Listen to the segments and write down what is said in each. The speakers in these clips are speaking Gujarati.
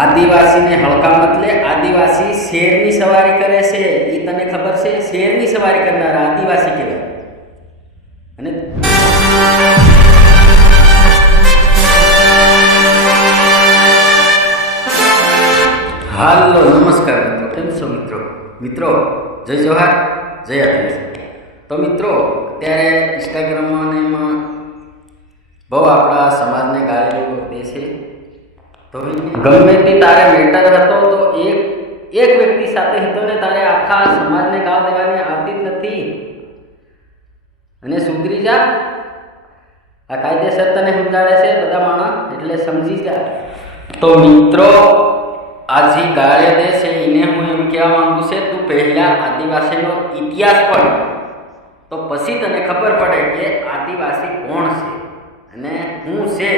આદિવાસીને હળકામ એટલે આદિવાસી શેરની સવારી કરે છે એ તને ખબર છે? શેરની સવારી કરનારા આદિવાસી કહેવાય. અને હાલો, નમસ્કાર મિત્રો. કેમ છો મિત્રો? મિત્રો જય જોહાર, જય આદિવાસી. તો મિત્રો અત્યારે ઇન્સ્ટાગ્રામમાં ને એમાં બહુ આપણા સમાજને ગાળીઓ દે છે. તો ગમે તે તારે મેટર હતો તો એક વ્યક્તિ સાથે હતો ને તારે આખા સમાજને ગાળ દેવાની આવતી જ નથી. અને સુધરી જા, આ કાયદેસર તને સમજાડે છે બધા માણસ, એટલે સમજી જા. તો મિત્રો આજે ગાળે દે છે એને હું એમ કહેવા માંગુ છે, તું પહેલા આદિવાસીનો ઇતિહાસ પઢ, તો પછી તને ખબર પડે કે આદિવાસી કોણ છે અને શું છે.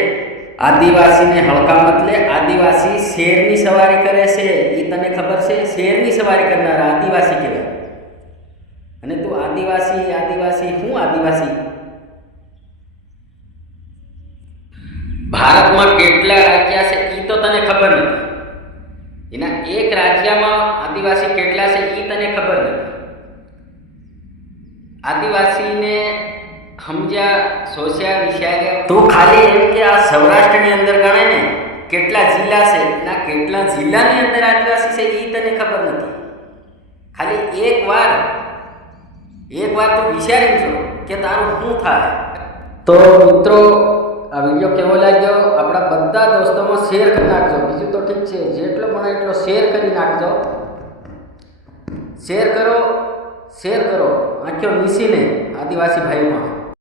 આદિવાસીને હળકામ એટલે આદિવાસી શેરની સવારી કરે છે એ તને ખબર છે? શેરની સવારી કરનારા આદિવાસી કહેવાય. અને તું આદિવાસી શું આદિવાસી? ભારતમાં કેટલા રાજ્ય છે એ તો તને ખબર નથી. એના એક રાજ્યમાં આદિવાસી કેટલા છે એ તને ખબર નથી. આદિવાસીને સમજ્યા, સોચ્યા, વિચાર્યા તું ખાલી એમ કે આ સૌરાષ્ટ્રની અંદર ગણાય ને કેટલા જિલ્લા છે, ના કેટલા જિલ્લાની અંદર આદિવાસી છે એ તને ખબર નથી. ખાલી એક વાર તું વિચારી જો કે તારું શું થાય. તો મિત્રો આ વિડીયો કેવો લાગ્યો આપણા બધા દોસ્તોમાં શેર કરી નાખજો. બીજું તો ઠીક છે, જેટલો બને એટલો શેર કરી નાખજો. શેર કરો આંખો વીસીને આદિવાસી ભાઈઓમાં.